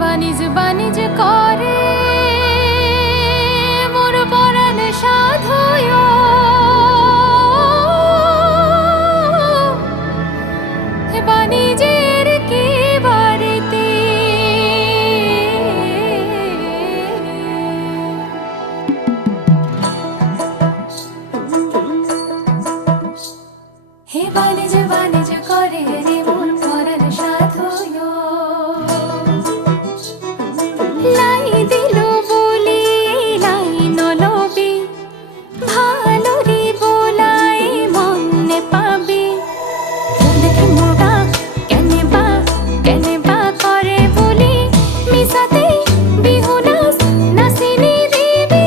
বাণিজ্য বাণিজ্য করে মোর পরাণ সাধয় বাণিজ্যের কি বাড়িতে হে বাণিজ্য বাণিজ্য করে রে মোর পরাণ সাধয় লাই দিল বলি লাই নলবি ভালো রে বলাই মনে পাবি দেখি মোরা কেনে বা করে বলি মিশাতে বিহু নাচ নাচিনি দিবি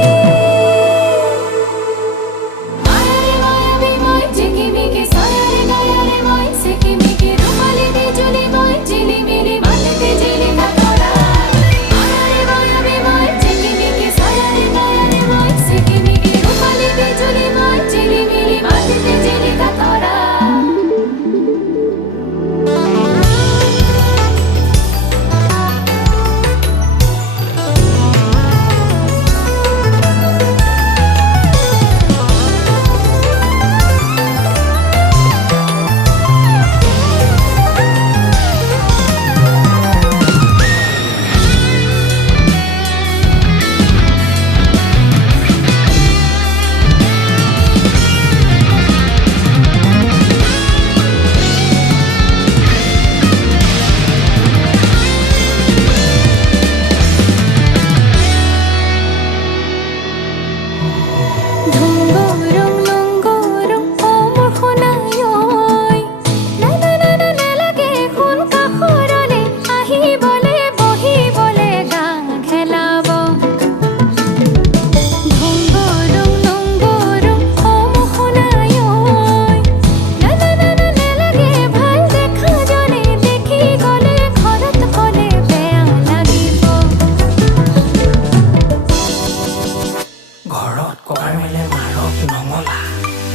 মায়ারে মায়াবি মই ঝিকিমিকি সায়ারে গায়ারে মই সিকিমিকি রূপালি বিজুলি মই ঝিলিমিলি মাটিতে ঝিলিকা তোরা মায়ারে মায়াবি মই ঝিকিমিকি সায়ারে গায়ারে মই সিকিমিকি রূপালি বিজুলি মই ঝিলিমিলি মাটিতে ঝিলিকা তোরা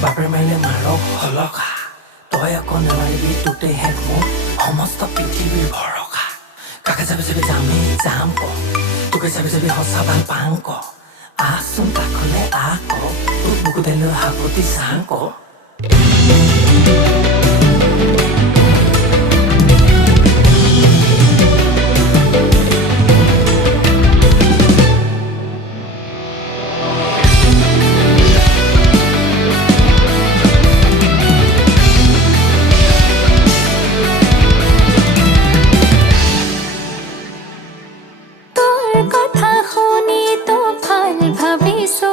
বাপের মেলে মারক হলকা তই আকৌ নেমাৰিবি তোতেহে মোক সমস্ত পৃথিৱীৰ ভৰসা কাকে যাবি যাবি যাম ক তোকে যাবি যাবি সঁচা ভাল পাং ক আহচোন কাষলে আহ ক তোক বুকুতে লৈ হাপতি চাং ক কথা শুনি তো ভাল ভাবিছো